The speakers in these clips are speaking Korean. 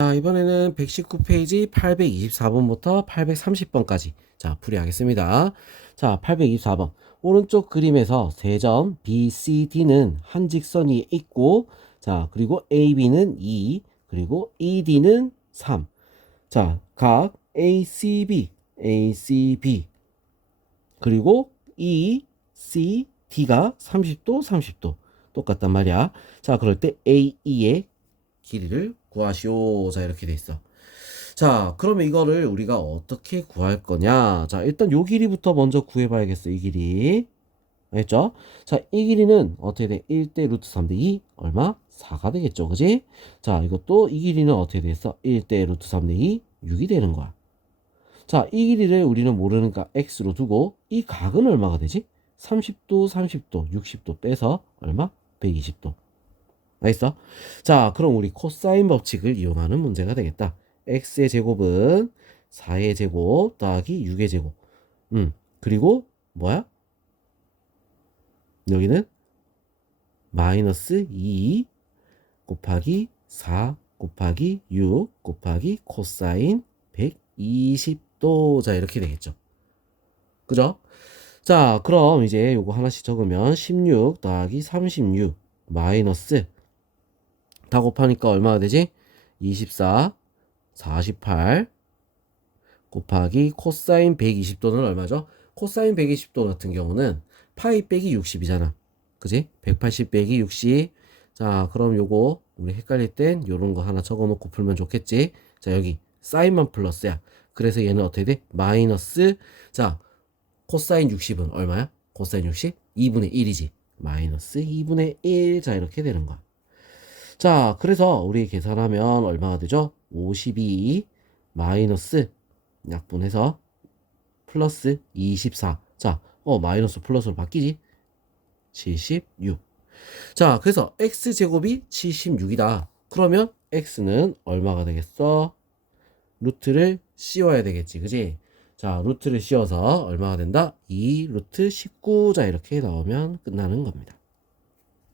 자, 이번에는 119페이지 824번부터 830번까지 자, 풀이하겠습니다. 자, 824번. 오른쪽 그림에서 세 점 B, C, D는 한 직선이 있고, 자, 그리고 A, B는 2, 그리고 E, D는 3. 자, 각 A, C, B, A, C, B, 그리고 E, C, D가 30도, 30도. 똑같단 말이야. 자, 그럴 때 A, E의 길이를 구하시오. 자, 이렇게 돼 있어. 자, 그러면 이거를 우리가 어떻게 구할 거냐? 자, 일단 요 길이부터 먼저 구해봐야겠어. 이 길이. 알겠죠? 자, 이 길이는 어떻게 돼? 1대 루트 3대 2 얼마? 4가 되겠죠. 그지? 자, 이것도 이 길이는 어떻게 됐어? 1대 루트 3대 2 6이 되는 거야. 자, 이 길이를 우리는 모르니까 x로 두고 이 각은 얼마가 되지? 30도, 30도, 60도 빼서 얼마? 120도. 알겠어? 자, 그럼 우리 코사인 법칙을 이용하는 문제가 되겠다. x의 제곱은 4의 제곱 더하기 6의 제곱. 그리고 뭐야? 여기는 마이너스 2 곱하기 4 곱하기 6 곱하기 코사인 120도. 자, 이렇게 되겠죠. 그죠? 자, 그럼 이제 요거 하나씩 적으면 16 더하기 36 마이너스 다 곱하니까 얼마가 되지? 24 48 곱하기 코사인 120도는 얼마죠? 코사인 120도 같은 경우는 파이 빼기 60이잖아. 그지? 180 빼기 60. 자, 그럼 요거 우리 헷갈릴 땐 요런 거 하나 적어 놓고 풀면 좋겠지? 자, 여기 사인만 플러스야. 그래서 얘는 어떻게 돼? 마이너스. 자, 코사인 60은 얼마야? 코사인 60? 2분의 1이지. 마이너스 2분의 1. 자, 이렇게 되는 거야. 자, 그래서 우리 계산하면 얼마가 되죠? 52 마이너스 약분해서 플러스 24. 자, 마이너스 플러스로 바뀌지? 76. 자, 그래서 x제곱이 76이다. 그러면 x는 얼마가 되겠어? 루트를 씌워야 되겠지. 그지? 자, 루트를 씌워서 얼마가 된다? 2 루트 19. 자, 이렇게 나오면 끝나는 겁니다.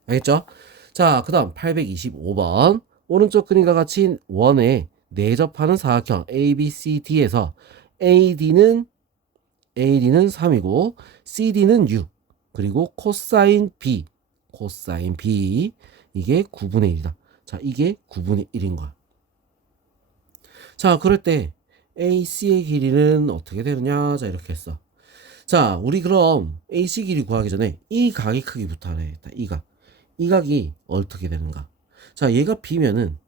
알겠죠? 자, 그 다음 825번. 오른쪽 그림과 같이 원에 내접하는 사각형 ABCD에서 AD는 3이고 CD는 6 그리고 코사인 B 이게 9분의 1이다. 자, 이게 9분의 1인 거야. 자, 그럴 때 AC의 길이는 어떻게 되느냐? 자, 이렇게 했어. 자, 우리 그럼 AC 길이 구하기 전에 이 각의 크기부터 알아야겠다. 이 각이 어떻게 되는가? 자, 얘가 B면은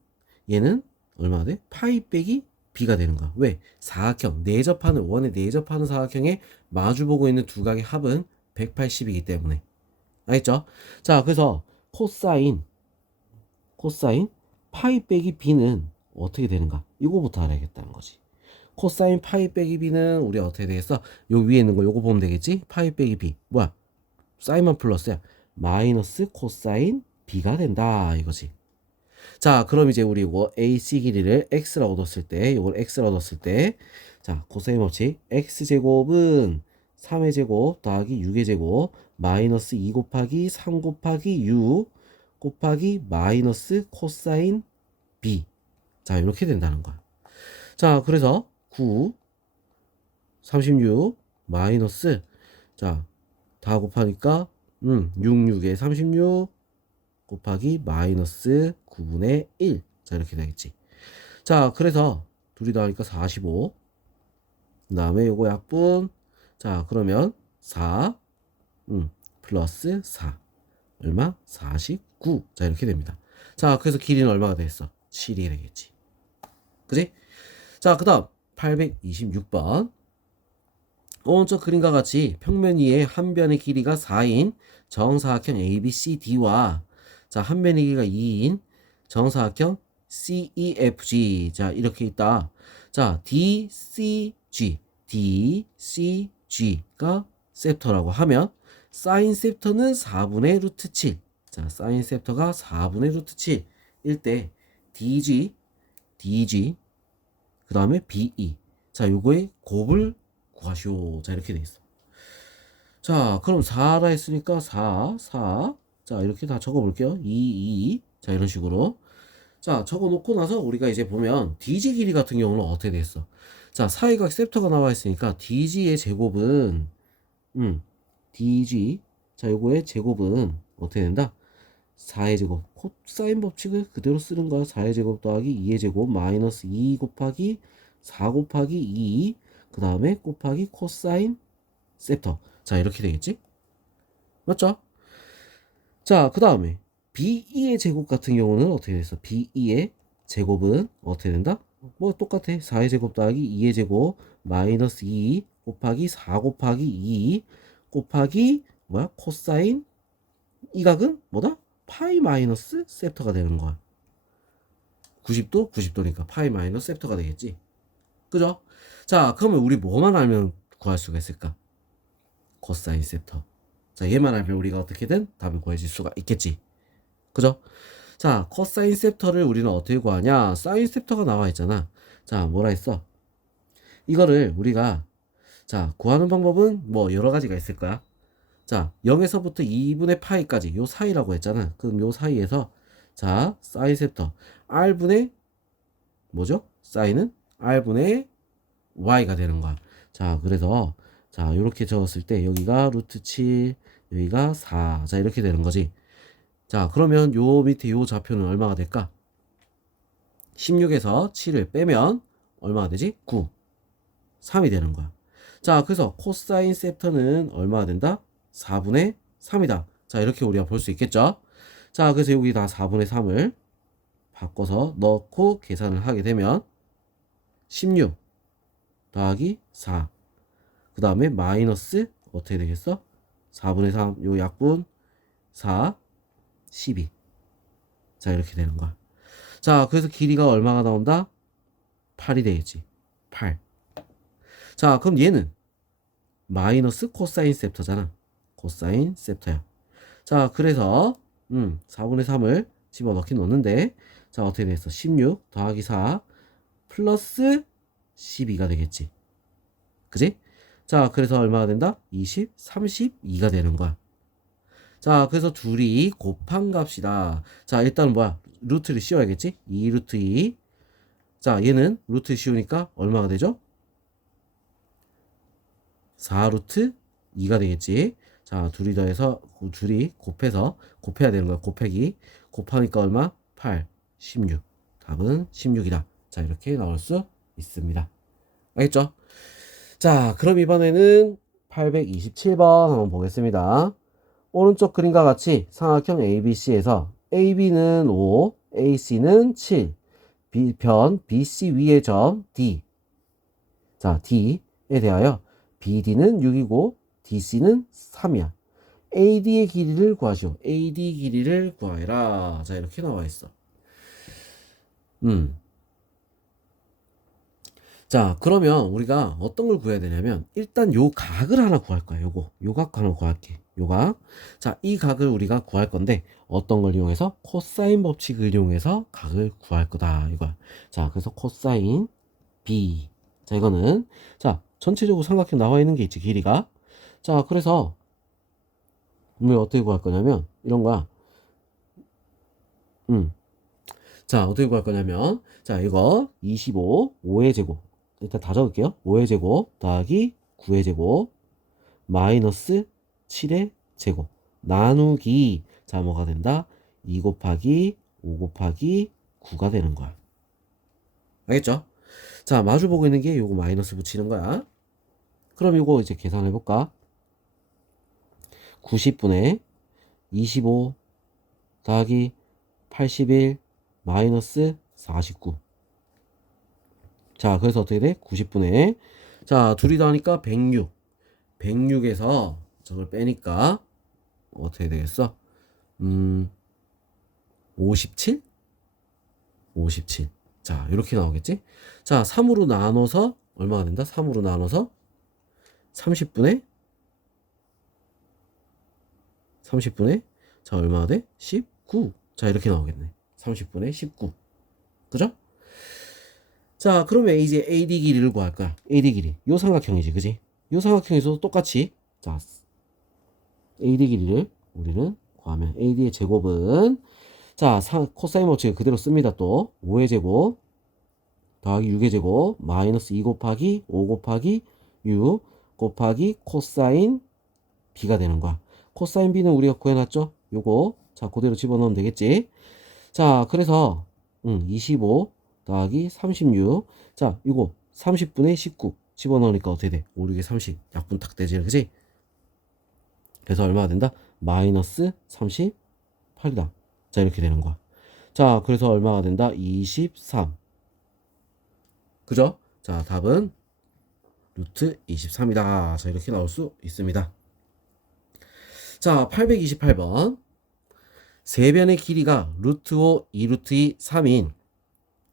얘는 얼마가 돼? 파이 빼기 B가 되는 거야. 왜? 사각형, 원에 내접하는 사각형에 마주보고 있는 두 각의 합은 180이기 때문에. 알겠죠? 자, 그래서 코사인 파이 빼기 B는 어떻게 되는가? 이거부터 알아야겠다는 거지. 코사인 파이 빼기 B는 우리 어떻게 되겠어? 요 위에 있는 거 요거 보면 되겠지? 파이 빼기 B. 뭐야? 사인만 플러스야. 마이너스 코사인 B가 된다. 이거지. 자, 그럼 이제 우리 이거 AC 길이를 X라고 뒀을 때, 이걸 X라고 뒀을 때, 자, 코사인 법칙. X제곱은 3의 제곱 더하기 6의 제곱, 마이너스 2 곱하기 3 곱하기 6 곱하기 마이너스 코사인 B. 자, 이렇게 된다는 거야. 자, 그래서 9, 36, 마이너스, 자, 다 곱하니까, 66에 36, 곱하기 마이너스 9분의 1. 자, 이렇게 되겠지. 자, 그래서 둘이 더하니까 45. 그 다음에 요거 약분. 자, 그러면 4, 플러스 4. 얼마? 49. 자, 이렇게 됩니다. 자, 그래서 길이는 얼마가 되겠어? 7이 되겠지. 그지? 자, 그 다음 826번. 오른쪽 그림과 같이 평면 위에 한 변의 길이가 4인 정사각형 ABCD와 자, 한 변의 길이가 2인 정사각형 CEFG. 자, 이렇게 있다. 자, DCG가 셉터라고 하면 사인 셉터는 4분의 루트 7. 자, 사인 셉터가 4분의 루트 7일 때 DG 그 다음에 BE. 자, 요거의 곱을 구하시오. 자, 이렇게 돼 있어. 자, 그럼 4라 했으니까 4. 자, 이렇게 다 적어 볼게요. 2. 자, 이런 식으로. 자, 적어 놓고 나서 우리가 이제 보면 DG 길이 같은 경우는 어떻게 됐어? 자, 사이각 셉터가 나와 있으니까 DG의 제곱은 DG, 자, 요거의 제곱은 어떻게 된다? 4의 제곱, 코사인 법칙을 그대로 쓰는 거야. 4의 제곱 더하기 2의 제곱 마이너스 2 곱하기 4 곱하기 2, 그 다음에 곱하기 코사인 셉터. 자, 이렇게 되겠지? 맞죠? 자, 그 다음에 B2의 제곱 같은 경우는 어떻게 됐어? B2의 제곱은 어떻게 된다? 뭐 똑같아. 4의 제곱 더하기 2의 제곱 마이너스 2 곱하기 4 곱하기 2 곱하기 뭐야? 코사인 이 각은 뭐다? 파이 마이너스 셉터가 되는 거야. 90도? 90도니까 파이 마이너스 셉터가 되겠지. 그죠? 자, 그러면 우리 뭐만 알면 구할 수가 있을까? 코사인 셉터. 자, 얘만 알면 우리가 어떻게든 답을 구해줄 수가 있겠지. 그죠? 자, 코사인 셉터를 우리는 어떻게 구하냐? 사인 셉터가 나와 있잖아. 자, 뭐라 했어? 이거를 우리가 자, 구하는 방법은 뭐 여러 가지가 있을 거야. 자, 0에서부터 2분의 파이까지 요 사이라고 했잖아. 그럼 요 사이에서 자, 사인 셉터 R분의 뭐죠? 사인은 R분의 Y가 되는 거야. 자, 그래서 자, 이렇게 적었을 때 여기가 루트 7, 여기가 4. 자, 이렇게 되는 거지. 자, 그러면 요 밑에 요 좌표는 얼마가 될까? 16에서 7을 빼면 얼마가 되지? 9. 3이 되는 거야. 자, 그래서 코사인 셉터는 얼마가 된다? 4분의 3이다. 자, 이렇게 우리가 볼 수 있겠죠? 자, 그래서 여기다 4분의 3을 바꿔서 넣고 계산을 하게 되면 16 더하기 4. 그 다음에 마이너스 어떻게 되겠어? 4분의 3, 요 약분 4, 12. 자, 이렇게 되는 거야. 자, 그래서 길이가 얼마가 나온다? 8이 되겠지. 8. 자, 그럼 얘는 마이너스 코사인 셉터잖아. 코사인 셉터야. 자, 그래서 4분의 3을 집어넣기 넣는데 자, 어떻게 됐어? 16 더하기 4 플러스 12가 되겠지. 그지? 자, 그래서 얼마가 된다? 20, 32가 되는 거야. 자, 그래서 둘이 곱한 값이다. 자, 일단 뭐야? 루트를 씌워야겠지? 2 루트 2. 자, 얘는 루트 씌우니까 얼마가 되죠? 4 루트 2가 되겠지. 자, 둘이 더해서 둘이 곱해서 곱해야 되는 거야. 곱하기 곱하니까 얼마? 8, 16. 답은 16이다. 자, 이렇게 나올 수 있습니다. 알겠죠? 자, 그럼 이번에는 827번 한번 보겠습니다. 오른쪽 그림과 같이 삼각형 ABC에서 AB는 5, AC는 7, 변 BC 위의 점 D. 자, D에 대하여 BD는 6이고 DC는 3이야. AD의 길이를 구하시오. AD 길이를 구하라. 자, 이렇게 나와 있어. 자, 그러면 우리가 어떤 걸 구해야 되냐면 일단 요 각을 하나 구할 거야. 요 각 하나 구할게. 요 각. 자, 이 각을 우리가 구할 건데 어떤 걸 이용해서 코사인 법칙을 이용해서 각을 구할 거다 이거야. 자, 그래서 코사인 B. 자, 이거는 자, 전체적으로 삼각형 나와 있는 게 있지, 길이가. 자, 그래서 우리 어떻게 구할 거냐면 이런 거야. 자, 어떻게 구할 거냐면 자, 이거 25, 5의 제곱. 일단 다 적을게요. 5의 제곱 더하기 9의 제곱 마이너스 7의 제곱 나누기 자, 뭐가 된다? 2 곱하기 5 곱하기 9가 되는 거야. 알겠죠? 자, 마주 보고 있는 게 요거 마이너스 붙이는 거야. 그럼 요거 이제 계산해 볼까? 90분의 25 더하기 81 마이너스 49. 자, 그래서 어떻게 돼? 90분의 자, 둘이 더하니까 106. 106에서 저걸 빼니까 어떻게 되겠어? 57? 57. 자, 이렇게 나오겠지? 자, 3으로 나눠서 얼마가 된다? 3으로 나눠서 30분의 자, 얼마가 돼? 19. 자, 이렇게 나오겠네. 30분의 19. 그죠? 자, 그러면 이제 AD 길이를 구할 거야. AD 길이. 요 삼각형이지, 그지? 요 삼각형에서도 똑같이 자, AD 길이를 우리는 구하면 AD의 제곱은 자, 코사인 법칙을 그대로 씁니다. 또 5의 제곱 더하기 6의 제곱 마이너스 2 곱하기 5 곱하기 6 곱하기 코사인 b가 되는 거야. 코사인 b는 우리가 구해놨죠? 요거 자 그대로 집어넣으면 되겠지. 자 그래서 25 더하기 36. 자 이거 30분의 19 집어넣으니까 어떻게 돼? 5, 6에 30 약분 딱 되지, 그지? 그래서 얼마가 된다? 마이너스 38이다. 자 이렇게 되는 거야. 자 그래서 얼마가 된다? 23. 그죠? 자 답은 루트 23이다. 자 이렇게 나올 수 있습니다. 자 828번 세변의 길이가 루트 5, 2루트 2, 3인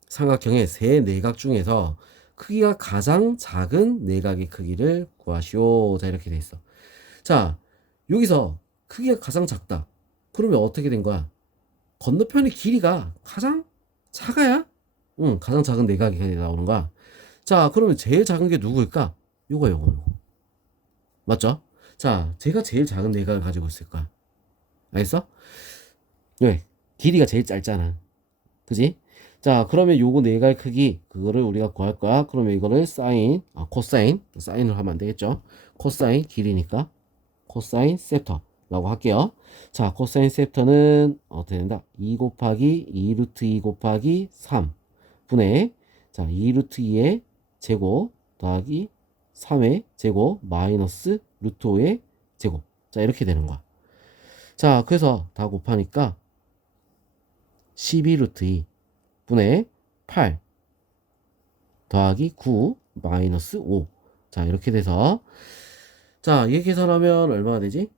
삼각형의 세 내각 중에서 크기가 가장 작은 내각의 크기를 구하시오. 자 이렇게 돼 있어. 자 여기서 크기가 가장 작다. 그러면 어떻게 된 거야? 건너편의 길이가 가장 작아야 가장 작은 내각이 나오는 거야. 자 그러면 제일 작은 게 누구일까? 요거 맞죠? 자 제가 제일 작은 내각을 가지고 있을 거야. 알겠어? 왜? 길이가 제일 짧잖아. 그지? 자 그러면 요거 내각의 크기 그거를 우리가 구할 거야. 그러면 이거를 코사인을 하면 안 되겠죠? 코사인 길이니까 코사인 셉터라고 할게요. 자 코사인 셉터는 어떻게 된다? 2 곱하기 2 루트 2 곱하기 3 분의 자 2 루트 2의 제곱 더하기 3의 제곱 마이너스 루트 5의 제곱. 자 이렇게 되는 거야. 자 그래서 다 곱하니까 12 루트 2 분의 8 더하기 9 마이너스 5. 자 이렇게 돼서 자 이렇게 계산하면 얼마가 되지?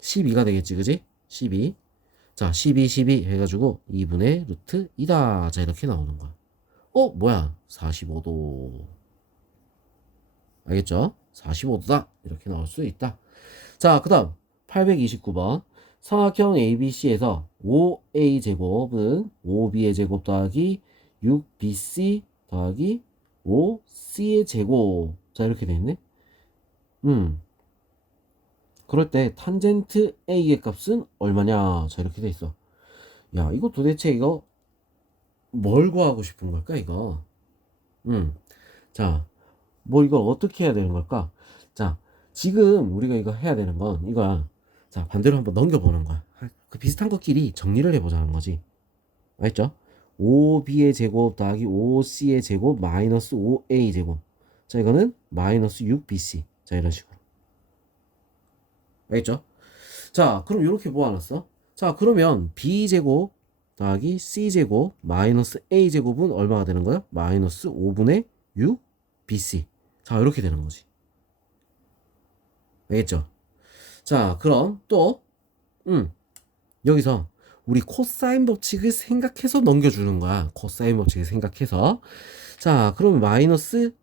12가 되겠지, 그지? 12. 자 12 해가지고 2분의 루트 2다. 자 이렇게 나오는 거야. 뭐야 45도. 알겠죠? 45도다 이렇게 나올 수 있다. 자 그 다음 829번 삼각형 ABC에서 5A제곱은 5B의 제곱 더하기 6BC 더하기 5C의 제곱. 자 이렇게 되어있네. 그럴 때 탄젠트 A의 값은 얼마냐. 자 이렇게 돼있어. 야 이거 도대체 이거 뭘 구하고 싶은 걸까 이거. 자 뭐 이걸 어떻게 해야 되는 걸까? 자 지금 우리가 이거 해야 되는 건 이거야. 자 반대로 한번 넘겨보는 거야. 그 비슷한 것끼리 정리를 해보자는 거지. 알겠죠? 5b의 제곱 더하기 5c의 제곱 마이너스 5a 제곱. 자 이거는 마이너스 6bc. 자 이런 식으로. 알겠죠? 자 그럼 이렇게 모아놨어. 자 그러면 b제곱 더하기 c제곱 마이너스 a제곱은 얼마가 되는 거야? 마이너스 5분의 6bc. 자 이렇게 되는 거지. 알겠죠? 자 그럼 또 여기서 우리 코사인 법칙을 생각해서 넘겨주는 거야. 코사인 법칙을 생각해서. 자 그러면 마이너스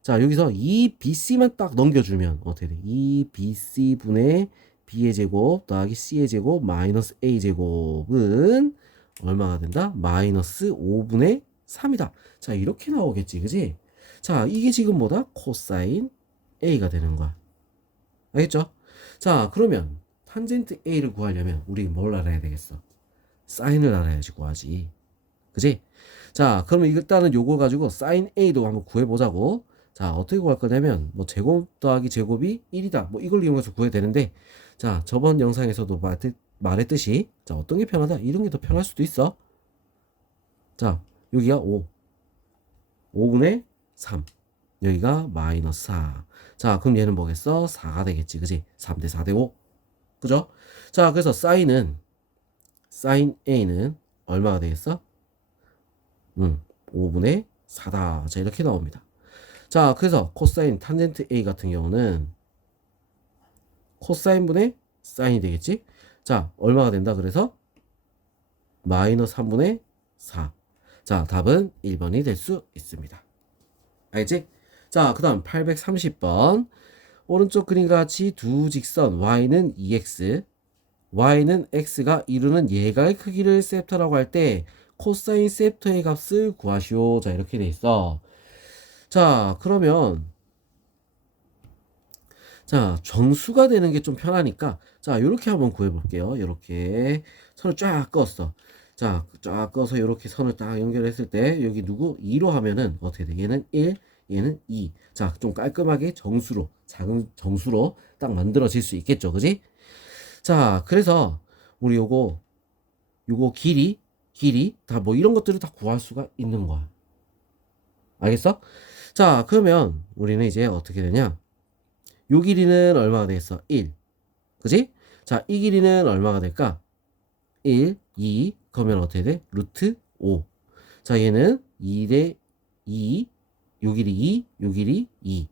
자 여기서 2bc만 딱 넘겨주면 어떻게 돼? 2bc분의 b의 제곱 더하기 c의 제곱 마이너스 a 제곱은 얼마가 된다? 마이너스 5분의 3이다. 자 이렇게 나오겠지, 그지? 자 이게 지금 뭐다? 코사인 a가 되는 거야. 알겠죠? 자 그러면 탄젠트 a를 구하려면 우리 뭘 알아야 되겠어? 사인을 알아야지 구하지, 그지? 자 그러면 일단은 요거 가지고 사인 a도 한번 구해보자고. 자 어떻게 구할 거냐면 뭐 제곱 더하기 제곱이 1이다 뭐 이걸 이용해서 구해야 되는데, 자 저번 영상에서도 말했듯이 자 어떤 게 편하다? 이런 게 더 편할 수도 있어. 자 여기가 5분의 3 여기가 마이너스 4. 자 그럼 얘는 뭐겠어? 4가 되겠지, 그지? 3대 4대 5. 그죠? 자 그래서 사인 A는 얼마가 되겠어? 5분의 4다. 자 이렇게 나옵니다. 자 그래서 코사인 탄젠트 A 같은 경우는 코사인분의 사인이 되겠지? 자 얼마가 된다 그래서? 마이너스 3분의 4. 자 답은 1번이 될 수 있습니다. 알겠지? 자 그 다음 830번 오른쪽 그림과 같이 두 직선 y는 2x y는 x가 이루는 예가의 크기를 셉터라고 할 때 코사인 셉터의 값을 구하시오. 자 이렇게 돼 있어. 자 그러면 자 정수가 되는 게 좀 편하니까 자 이렇게 한번 구해 볼게요. 이렇게 선을 쫙 그었어. 자, 쫙 그어서 이렇게 선을 딱 연결했을 때 여기 누구 2로 하면은 어떻게 돼? 얘는 1, 얘는 2. 자, 좀 깔끔하게 정수로 작은 정수로 딱 만들어질 수 있겠죠, 그지? 자, 그래서 우리 요거 길이 다 뭐 이런 것들을 다 구할 수가 있는 거야. 알겠어? 자, 그러면 우리는 이제 어떻게 되냐? 요 길이는 얼마가 되겠어? 1. 그지? 자, 이 길이는 얼마가 될까? 1, 2. 그러면 어떻게 돼? 루트 5. 자, 얘는 2 대 2. 요 길이 2, 요 길이 2.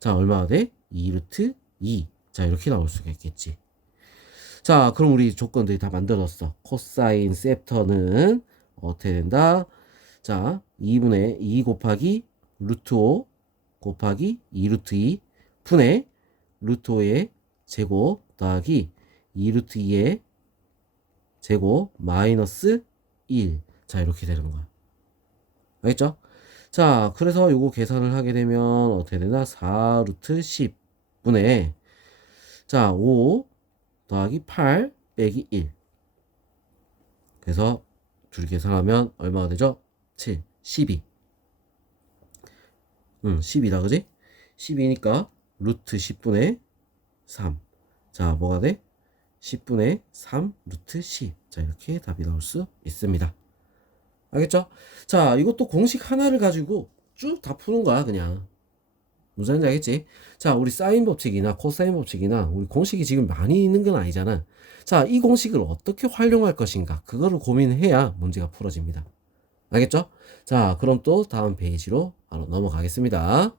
자, 얼마가 돼? 2 루트 2. 자, 이렇게 나올 수가 있겠지. 자, 그럼 우리 조건들이 다 만들었어. 코사인 셉터는 어떻게 된다? 자, 2분의 2 곱하기 루트 5 곱하기 2 루트 2 분의 루트 5의 제곱 더하기 2 루트 2의 제곱 마이너스 1. 자, 이렇게 되는 거야. 알겠죠? 자, 그래서 요거 계산을 하게 되면 어떻게 되나? 4 루트 10 분의 자, 5 더하기 8 빼기 1. 그래서 둘이 계산하면 얼마가 되죠? 7, 12. 10이다, 그지? 12니까 루트 10분의 3. 자, 뭐가 돼? 10분의 3 루트 10. 자, 이렇게 답이 나올 수 있습니다. 알겠죠? 자, 이것도 공식 하나를 가지고 쭉 다 푸는 거야, 그냥. 무슨 말인지 알겠지? 자, 우리 사인 법칙이나 코사인 법칙이나 우리 공식이 지금 많이 있는 건 아니잖아. 자, 이 공식을 어떻게 활용할 것인가? 그거를 고민해야 문제가 풀어집니다. 알겠죠? 자, 그럼 또 다음 페이지로 바로 넘어가겠습니다.